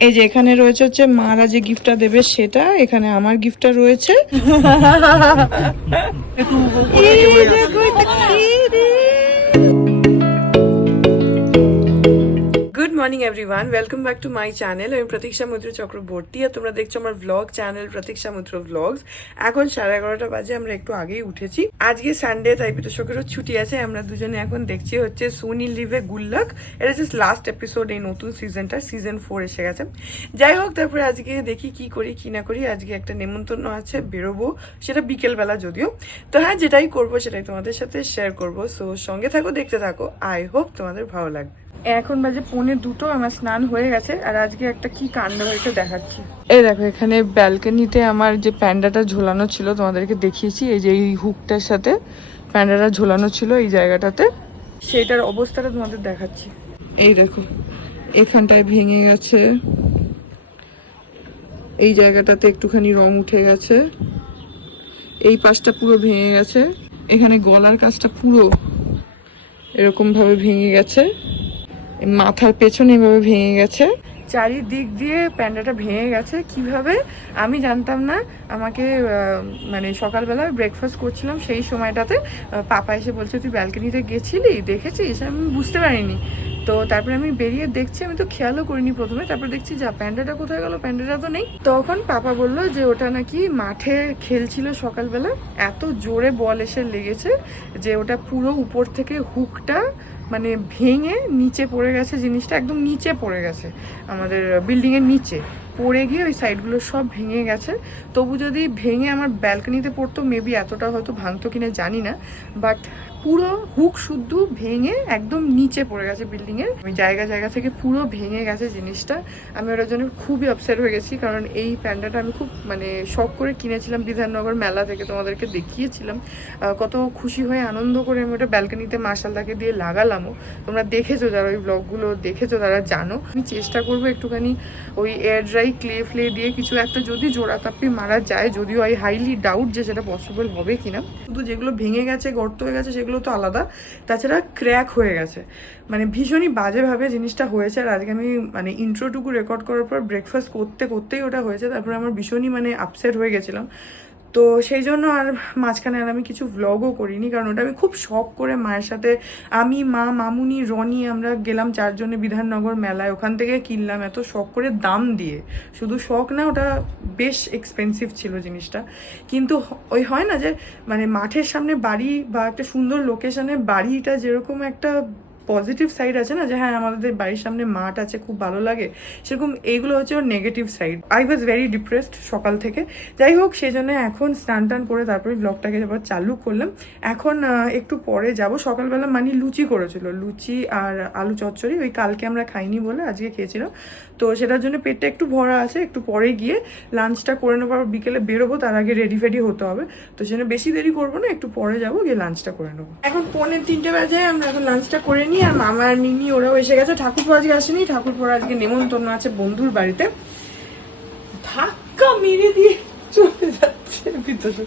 এই যে এখানে রয়েছে হচ্ছে মারা যে গিফটটা দেবে সেটা এখানে আমার গিফটটা রয়েছে। Morning everyone welcome back to my channel আমি প্রতীক্ষা মুদ্র চক্রবর্তী আর তোমরা দেখছ আমার ভ্লগ চ্যানেল প্রতীক্ষা মুদ্র ভ্লগস এখন সাড়ে এগারোটা বাজে, আমরা একটু আগেই উঠেছি। আজকে সানডে তাই পিতশোকেরও ছুটি আছে। আমরা দুজনে এখন দেখছি হচ্ছে সোনি লিভে গুল্লাক এটা জাস্ট লাস্ট এপিসোড এই নতুন সিজনটা সিজন ফোর এসে গেছে। যাই হোক, তারপরে আজকে দেখি কি করি, কি না করি। আজকে একটা নেমন্তন্ন আছে, বেরোবো। সেটা বিকেলবেলা যদিও। তো হ্যাঁ যেটাই করব, সেটাই তোমাদের সাথে শেয়ার করব। সো সঙ্গে থাকো, দেখতে থাকো। আই হোপ তোমাদের ভালো লাগবে। এখন বাজে পৌনে দুটো আমার স্নান হয়ে গেছে আর আজকে একটা কি কাণ্ড হয়েছে দেখাচ্ছি। এই দেখো এখানে ব্যালকনিতে আমার যে প্যান্ডাটা ঝোলানো ছিল তোমাদেরকে দেখিয়েছি এই যে এই হুকটার সাথে প্যান্ডাটা ঝোলানো ছিল এই জায়গাটাতে। সেটার অবস্থাটা তোমাদের দেখাচ্ছি। এই দেখো এখানটায় ভেঙে গেছে। এই জায়গাটাতে একটুখানি রং উঠে গেছে। এই পাশটা পুরো ভেঙে গেছে। এখানে গলার কাজটা পুরো এরকম ভাবে ভেঙে গেছে। মাথার পেছনে এভাবে ভেঙে গেছে। চারিদিক দিয়ে প্যান্ডাটা ভেঙে গেছে। কীভাবে? আমি জানতাম না। আমাকে মানে সকালবেলা ব্রেকফাস্ট করছিলাম সেই সময়টাতে পাপা এসে বলছে, তুই ব্যালকনিতে গেছিলি? দেখেছিস? আমি বুঝতে পারিনি। তো তারপরে আমি বেরিয়ে দেখছি, আমি তো খেয়ালও করিনি প্রথমে। তারপর দেখছি, যা, প্যান্ডাটা কোথায় গেল? প্যান্ডাটা তো নেই। তখন পাপা বলল যে, ওটা নাকি মাঠে খেলছিল সকালবেলা। এত জোরে বল এসে লেগেছে যে, ওটা পুরো উপর থেকে হুকটা মানে ভেঙে নিচে পড়ে গেছে জিনিসটা, একদম নিচে পড়ে গেছে আমাদের বিল্ডিংয়ের নিচে। পড়ে গিয়ে ওই সাইডগুলো সব ভেঙে গেছে। তবু যদি ভেঙে আমার ব্যালকনিতে পড়তো মেবি এতটা হয়তো ভাঙতো কিনা জানি না বাট পুরো হুক শুদ্ধ ভেঙে একদম নিচে পড়ে গেছে বিল্ডিং এর। ওই জায়গা জায়গা থেকে পুরো ভেঙে গেছে জিনিসটা। আমি ওটার জন্য খুবই আপসেট হয়ে গেছি, কারণ এই প্যান্ডাটা আমি খুব মানে শখ করে কিনেছিলাম, বিধাননগর মেলা থেকে তোমাদেরকে দেখিয়েছিলাম। কত খুশি হয়ে আনন্দ করে আমি ওটা ব্যালকনিতে মার্শালদাকে দিয়ে লাগালামও। তোমরা দেখেছ যারা ওই ব্লগগুলো দেখেছ তারা জানো। আমি চেষ্টা করব একটুখানি ওই এয়ার ড্রাই ক্লে ফ্লে দিয়ে কিছু একটা যদি জোড়া তাপ্পি মারা যায়, যদিও আই হাইলি ডাউট যে সেটা পসিবল হবে কিনা। শুধু যেগুলো ভেঙে গেছে, গর্ত হয়ে গেছে, সেগুলো তো আলাদা। তাছাড়া ক্র্যাক হয়ে গেছে। মানে ভীষণই বাজেভাবে জিনিসটা হয়েছে আর আজকে আমি মানে ইন্ট্রোটুকু রেকর্ড করার পর ব্রেকফাস্ট করতে, করতেই ওটা হয়েছে। তারপরে আমার ভীষণই মানে আপসেট হয়ে গেছিলাম। তো সেই জন্য আর মাঝখানে আর আমি কিছু ভ্লগও করিনি, কারণ ওটা আমি খুব শখ করে মায়ের সাথে, আমি, মা, মামুনি, রনি, আমরা গেলাম চারজনে বিধাননগর মেলায়, ওখান থেকে কিনলাম, এত শখ করে দাম দিয়ে। শুধু শখ না, ওটা বেশ এক্সপেন্সিভ ছিল জিনিসটা। কিন্তু ওই হয় না যে মানে মাঠের সামনে বাড়ি বা একটা সুন্দর লোকেশনে বাড়িটা যেরকম একটা পজিটিভ সাইড আছে না, যে হ্যাঁ আমাদের বাড়ির সামনে মাঠ আছে, খুব ভালো লাগে, সেরকম এইগুলো হচ্ছে ওর negative side I was very depressed সকাল থেকে। যাই হোক সেই জন্য এখন স্নান টান করে তারপরে ব্লগটাকে আবার চালু করলাম। এখন একটু পরে যাব। সকালবেলা মানি লুচি করেছিল, লুচি আর আলু চচ্চড়ি, ওই কালকে আমরা খাইনি বলে আজকে খেয়েছিলাম তো সেটার জন্য পেটটা একটু ভরা আছে, একটু পরে গিয়ে লাঞ্চটা করে নেব বিকেলে বেরোবো, তার আগে রেডি ফেডি হতে হবে। তো সেজন্য বেশি দেরি করব না, একটু পরে যাব, গিয়ে লাঞ্চটা করে নেব। এখন পৌনে তিনটে বাজে, আমরা এখন লাঞ্চটা করে নিই। আর মামা আর মিমি ওরাও এসে গেছে। ঠাকুরপো আজকে আসেনি, ঠাকুরপোর আজকে নেমন্তন্ন আছে বন্ধুর বাড়িতে। ধাক্কা মেরে দিয়ে চলে যাচ্ছে ভিতরে।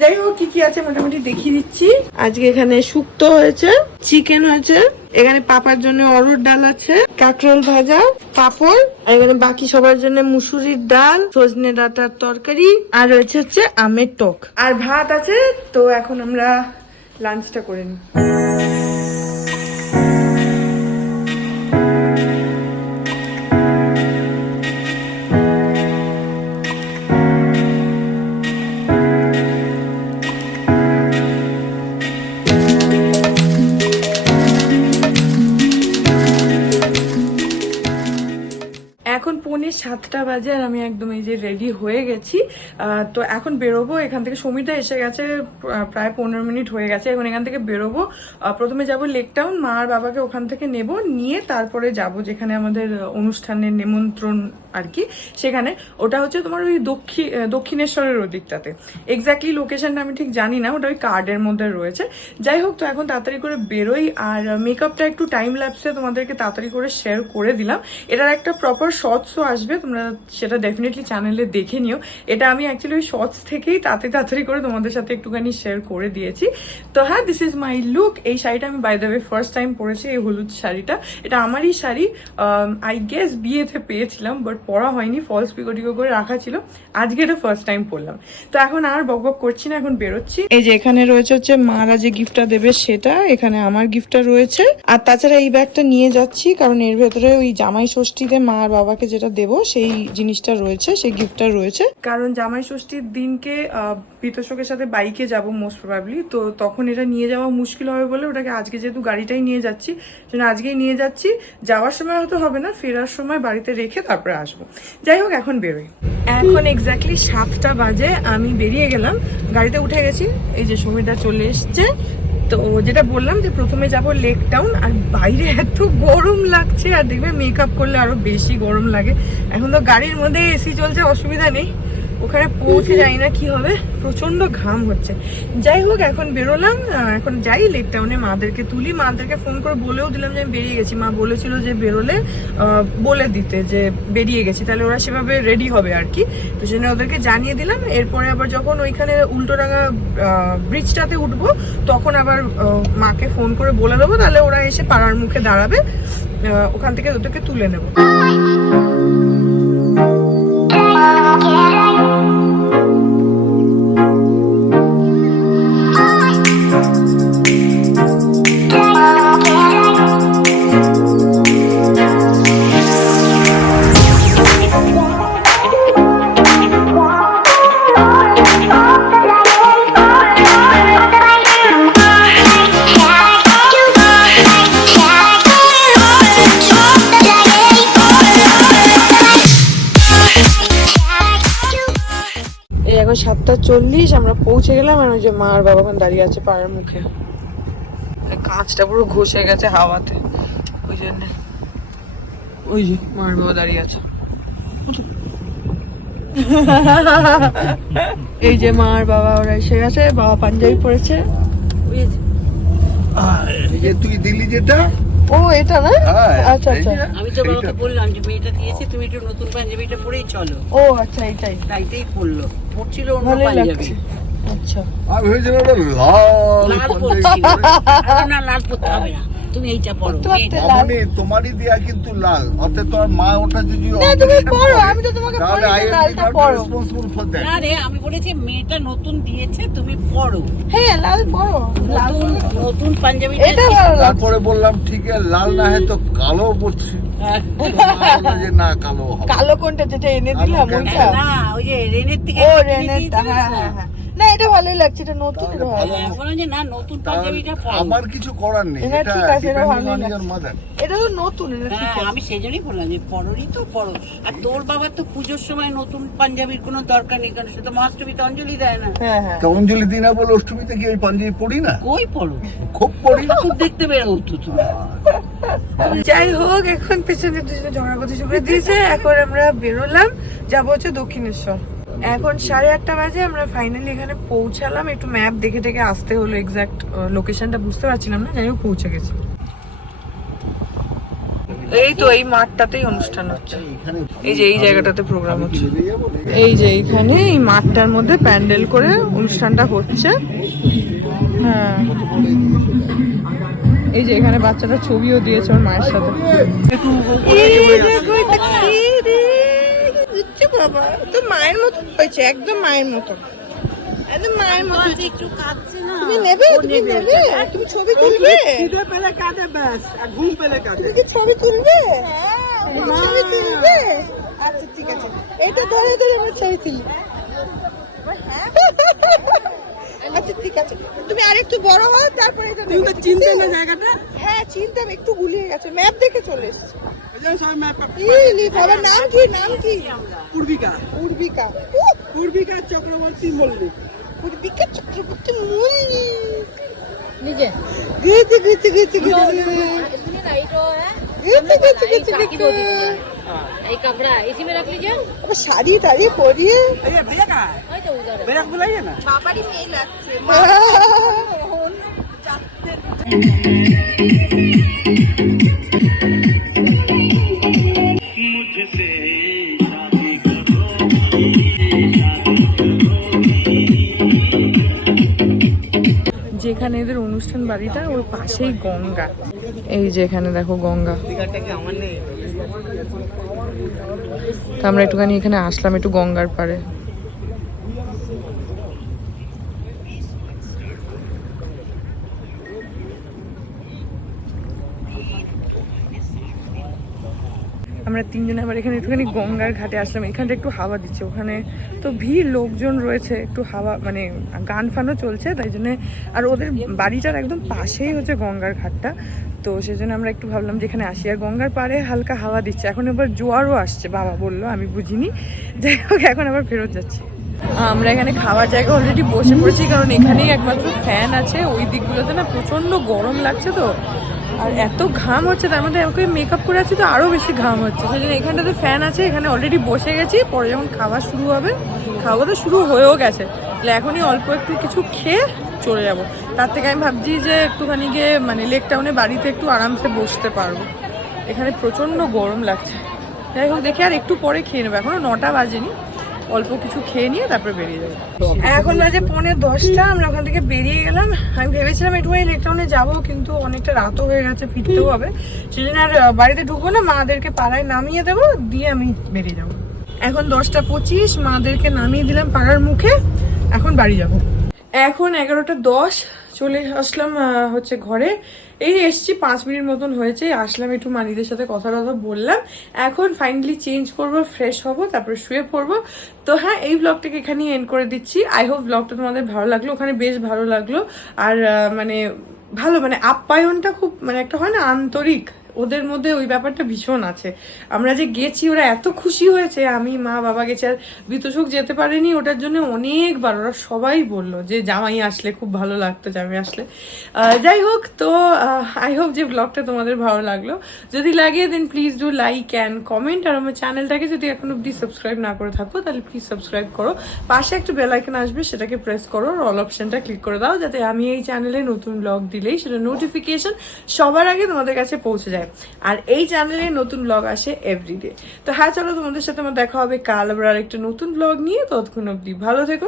যাই হোক, কি কি আছে মোটামুটি দেখিয়ে দিচ্ছি। আজকে এখানে শুক্তো হয়েছে, চিকেন হয়েছে, এখানে পাপার জন্য অরুর ডাল আছে, কাঁকরোল ভাজা, পাপড় এখানে বাকি সবার জন্য মুসুরির ডাল, সজনে ডাঁটার তরকারি, আর রয়েছে হচ্ছে আমের টক। আর ভাত আছে, তো এখন আমরা লাঞ্চটা করে নিই। পৌনে বাজে আর আমি একদম এই যে রেডি হয়ে গেছি। তো এখন বেরোবো, এখান থেকে সমিতা এসে গেছে প্রায় পনেরো মিনিট হয়ে গেছে। এখন এখান থেকে বেরোবো। প্রথমে যাব লেক টাউন মা আর বাবাকে ওখান থেকে নেব, নিয়ে তারপরে যাব যেখানে আমাদের অনুষ্ঠানের নিমন্ত্রণ আর কি, সেখানে। ওটা হচ্ছে তোমার ওই দক্ষিণ দক্ষিণেশ্বরের ওদিকটাতে। এক্স্যাক্টলি লোকেশনটা আমি ঠিক জানি না, ওটা ওই কার্ডের মধ্যে রয়েছে। যাই হোক, তো এখন তাড়াতাড়ি করে বেরোই, আর মেকআপটা একটু টাইম ল্যাপসে তোমাদেরকে তাড়াতাড়ি করে শেয়ার করে দিলাম। এটার একটা প্রপার শর্টসও আসবে, তোমরা সেটা ডেফিনেটলি চ্যানেলে দেখে নিও। এটা আমি অ্যাকচুয়ালি ওই শর্টস থেকেই তাতে তাড়াতাড়ি করে তোমাদের সাথে একটুখানি শেয়ার করে দিয়েছি। তো হ্যাঁ দিস ইজ মাই লুক এই শাড়িটা আমি by the way first time পরেছি এই হলুদ শাড়িটা। এটা আমারই শাড়ি। আই গেস বিয়েতে পেয়েছিলাম বাট পরা হয়নি। ফলস পিকোটিকো করে রাখা ছিল। আজকে এটা ফার্স্ট টাইম পরলাম। তো এখন আর বক বক করছি না, এখন বেরোচ্ছি। এই যে এখানে রয়েছে হচ্ছে মারা যে গিফটটা দেবে সেটা, এখানে আমার গিফটটা রয়েছে। আর তাছাড়া এই ব্যাগটা নিয়ে যাচ্ছি, কারণ এর ভেতরে ওই জামাই ষষ্ঠীতে মা আর বাবাকে যেটা দেবো, সেই জিনিসটা রয়েছে, সেই গিফটটা রয়েছে। কারণ জামাই ষষ্ঠীর দিনকে পিতশোকের সাথে বাইকে যাব মোস্ট প্রবাবলি তো তখন এটা নিয়ে যাওয়া মুশকিল হবে বলে ওটাকে আজকে যেহেতু গাড়িটাই নিয়ে যাচ্ছি, সেজন্য আজকেই নিয়ে যাচ্ছি। যাওয়ার সময় হয়তো হবে না, ফেরার সময় বাড়িতে রেখে তারপরে আসব। যাই হোক, এখন বেরোই। এখন এক্স্যাক্টলি সাতটা বাজে, আমি বেরিয়ে গেলাম, গাড়িতে উঠে গেছি, এই যে সুমিতা চলে এসছে তো যেটা বললাম যে প্রথমে যাব লেক টাউন, আর বাইরে এত গরম লাগছে, আর দেখবে মেকআপ করলে আরও বেশি গরম লাগে। এখন তো গাড়ির মধ্যে এসি চলছে, অসুবিধা নেই। ওখানে পৌঁছে যাই না কি হবে প্রচণ্ড ঘাম হচ্ছে। যাই হোক এখন বেরোলাম এখন যাই লেক টাউনে মাদেরকে তুলি। মাদেরকে ফোন করে বলেও দিলাম যে আমি বেরিয়ে গেছি। মা বলেছিল যে বেরোলে বলে দিতে যে বেরিয়ে গেছি। তাহলে ওরা সেভাবে রেডি হবে আর কি। তো সেজন্য ওদেরকে জানিয়ে দিলাম। এরপরে আবার যখন ওইখানে উল্টোডাঙ্গা ব্রিজটাতে উঠবো তখন আবার মাকে ফোন করে বলে দেবো। তাহলে ওরা এসে পাড়ার মুখে দাঁড়াবে। ওখান থেকে ওদেরকে তুলে নেব। এই এখন সাতটা চল্লিশ আমরা পৌঁছে গেলাম আর ওই যে মা আর বাবা ওখানে দাঁড়িয়ে আছে পাড়ার মুখে। কাঁচটা পুরো ঘষে গেছে হাওয়াতে। ওই জন্য। ওই যে মা আর বাবা দাঁড়িয়ে আছে। এই যে মা আর বাবা ওরা এসে গেছে বাবা পাঞ্জাবি পরেছে। তুই দিল্লি যেটা? ও এটা না? হ্যাঁ, আচ্ছা আচ্ছা। আমি তো বাবাকে বললাম যে মেয়েটা দিয়েছে তুমি একটু নতুন পাঞ্জাবিটা পরেই চলো। ও আচ্ছা এটাই তাইতেই পরলো। পড়ছিল অন্য পাঞ্জাবি। আচ্ছা। আর ভেবেছিলাম ওটা লাল লাল পরছিল না লাল পরতে হবে না। তুমি এইটা তোমারই দেয়া কিন্তু লাল। অর্থাৎ তোমার মা ওটা যদি না, তুমি আমি তো তোমাকে বলি লালটা না রে আমি বলেছি মেয়েটা নতুন দিয়েছে তুমি পড়ো। হ্যাঁ লাল পরো নতুন নতুন পাঞ্জাবিটা তারপরে বললাম ঠিক আছে লাল না হয় তো কালো পড়ছি। হ্যাঁ। যে না কালো কালো কোনটা যেটা এনে দিলাম না ওই যে রেনের থেকে ও দিয়েছিলিস হ্যাঁ হ্যাঁ হ্যাঁ। না এটা ভালোই লাগছে এটা নতুন এটা ভালো হ্যাঁ, যে না নতুন তাহলে পাঞ্জাবিটা আমার কিছু করার নেই এটা এটা ঠিক আছে, এটা your লাগছে। এটা তো নতুন এটা ঠিক হ্যাঁ আছে। আমি সেই জন্যই বললাম যে পরোরই তো পরো আর তোর বাবার তো পুজোর সময় নতুন পাঞ্জাবির কোনো দরকার নেই কারণ সে তো অঞ্জলি দেয় না। হ্যাঁ হ্যাঁ। তা অঞ্জলি দিনা বলে অষ্টমীতে কি ওই পাঞ্জাবি পড়ি না? কই পড়ো? খুব পড়ি না। খুব দেখতে বেরো তো তুমি। যাই হোক এখন পেছনে দুজনে ঝগড়া করতে শুরু দিয়েছে এখন আমরা বেরোলাম যাব হচ্ছে দক্ষিণেশ্বর। এখন সাড়ে আটটা বাজে, আমরা ফাইনালি এখানে পৌঁছালাম। একটু ম্যাপ দেখে দেখে আসতে হলো এক্সাক্ট লোকেশনটা বুঝতে পারছিলাম না, যাই হোক পৌঁছে গেছি। এই তো এই মাঠটাতেই অনুষ্ঠান হচ্ছে। এই যে এই জায়গাটাতে প্রোগ্রাম হচ্ছে? এই যে এইখানে এই মাঠটার মধ্যে প্যান্ডেল করে অনুষ্ঠানটা হচ্ছে। হ্যাঁ। এই যে এখানে বাচ্চাটা ছবিও দিয়েছে ওর মায়ের সাথে। এই দেখো এটা কি রে? দিচ্ছে বাবা তো মায়ের মতো হয়েছে একদম মায়ের মতো একদম মায়ের মতো একটু কাঁদছে না। তুমি নেবে? তুমি নেবে? তুমি ছবি তুলবে? পেলে কাঁদে ব্যাস আর ঘুম পেলে কাঁদে। তুমি ছবি তুলবে? ছবি তুলবে? আচ্ছা ঠিক আছে। এটা ধরে ধরে আমরা ছবি তুলি। আচ্ছা ঠিক আছে তুমি আরেকটু বড় হও তারপরে এটা তুমি চিনতে না জায়গাটা? হ্যাঁ চিনতাম একটু গুলিয়ে গেছে। ম্যাপ দেখে চলে এসেছি। নাম কি নাম কি? পূর্বিকা। পূর্বিকা। পূর্বিকা চক্রবর্তী মল্লিক। পূর্বিকা চক্রবর্তী মল্লিক। নিজে। গেছে গেছে গেছে গেছে গেছে গেছে গেছে গেছে एक कपड़ा इसी में रख लीजिए अब शादी तारी पड़िए अरे भैया कहाँ है वही तो उधर भैया को बुलाइए ना पापा की मेल लगती है मुझसे शादी करो যেখানে এদের অনুষ্ঠান বাড়িটা ওর পাশেই গঙ্গা এই যে এখানে দেখো গঙ্গা তো আমরা একটুখানি এখানে আসলাম একটু গঙ্গার পাড়ে। আমরা তিনজনে আবার এখানে একটুখানি গঙ্গার ঘাটে আসলাম। এখানটা একটু হাওয়া দিচ্ছে, ওখানে তো ভিড়, লোকজন রয়েছে, একটু হাওয়া মানে গান ফানও চলছে, তাই জন্য আর ওদের বাড়িটার একদম পাশেই হচ্ছে গঙ্গার ঘাটটা। তো সেজন্য আমরা একটু ভাবলাম যে এখানে আসি। আর গঙ্গার পাড়ে হালকা হাওয়া দিচ্ছে। এখন এবার জোয়ারও আসছে, বাবা বলল, আমি বুঝিনি। যাই হোক, এখন আবার ফেরত যাচ্ছি। আমরা এখানে খাওয়ার জায়গা অলরেডি বসে পড়েছি, কারণ এখানেই একমাত্র ফ্যান আছে। ওই দিকগুলোতে না প্রচণ্ড গরম লাগছে তো। আর এত ঘাম হচ্ছে, তার মধ্যে আমাকে মেকআপ করে আছি তো আরও বেশি ঘাম হচ্ছে। সেই জন্য এখানটাতে ফ্যান আছে, এখানে অলরেডি বসে গেছি। পরে যখন খাওয়া শুরু হবে, খাওয়া তো শুরু হয়েও গেছে। এখনই অল্প একটু কিছু খেয়ে চলে যাব। তার থেকে আমি ভাবছি যে একটুখানি গিয়ে মানে লেক টাউনে বাড়িতে একটু আরামসে বসতে পারব। এখানে প্রচণ্ড গরম লাগছে। যাই হোক, দেখি আর একটু পরে খেয়ে নেব। এখনও নটা বাজেনি। অল্প কিছু খেয়ে নিয়ে তারপরে বেরিয়ে যাব। এখন বাজে পৌনে দশটা। আমরা ওখান থেকে বেরিয়ে গেলাম। আমি ভেবেছিলাম একটুখানি লেকটাউনে যাব, কিন্তু অনেকটা রাতও হয়ে গেছে, ফিরতেও হবে। সেজন্য আর বাড়িতে ঢুকবো না। মাদেরকে পাড়ায় নামিয়ে দেবো, দিয়ে আমি বেরিয়ে যাব। এখন দশটা পঁচিশ। মাদেরকে নামিয়ে দিলাম পাড়ার মুখে। এখন বাড়ি যাব। এখন এগারোটা দশ, চলে আসলাম হচ্ছে ঘরে। এই এসছি, পাঁচ মিনিট মতন হয়েছে, আসলাম একটু মানিদের সাথে কথা কথা বললাম। এখন ফাইনালি চেঞ্জ করব ফ্রেশ হব, তারপরে শুয়ে পড়ব। তো হ্যাঁ এই ব্লগটাকে এখানে এন্ড করে দিচ্ছি। আই হোপ ব্লগটা তোমাদের ভালো লাগল, ওখানে বেশ ভালো লাগল। আর মানে ভালো মানে আপ্যায়নটা খুব মানে একটা হয় না, আন্তরিক ওদের মধ্যে ওই ব্যাপারটা ভীষণ আছে। আমরা যে গেছি, ওরা এত খুশি হয়েছে, আমি, মা, বাবা গেছে, আর বিতোষক যেতে পারেনি, ওটার জন্য অনেকবার ওরা সবাই বলল যে, জামাই আসলে খুব ভালো লাগতো, জামাই আসলে। যাই হোক, তো আই হোপ যে ব্লগটা তোমাদের ভালো লাগল। যদি লাগে then please do like and comment আর আমার চ্যানেলটাকে যদি এখন অব্দি সাবস্ক্রাইব না করে থাকো, তাহলে প্লিজ সাবস্ক্রাইব করো। পাশে একটা বেল আসবে, সেটাকে প্রেস করো অল অপশনটা ক্লিক করে দাও, যাতে আমি এই চ্যানেলে নতুন ব্লগ দিলেই সেটা নোটিফিকেশন সবার আগে তোমাদের কাছে পৌঁছে যায়। আর এই চ্যানেলে নতুন ব্লগ আসে এভরিডে তো হ্যাঁ চলো তোমাদের সাথে আমার দেখা হবে। কাল আবার আরেকটা নতুন ব্লগ নিয়ে। ততক্ষণ অব্দি ভালো থেকো।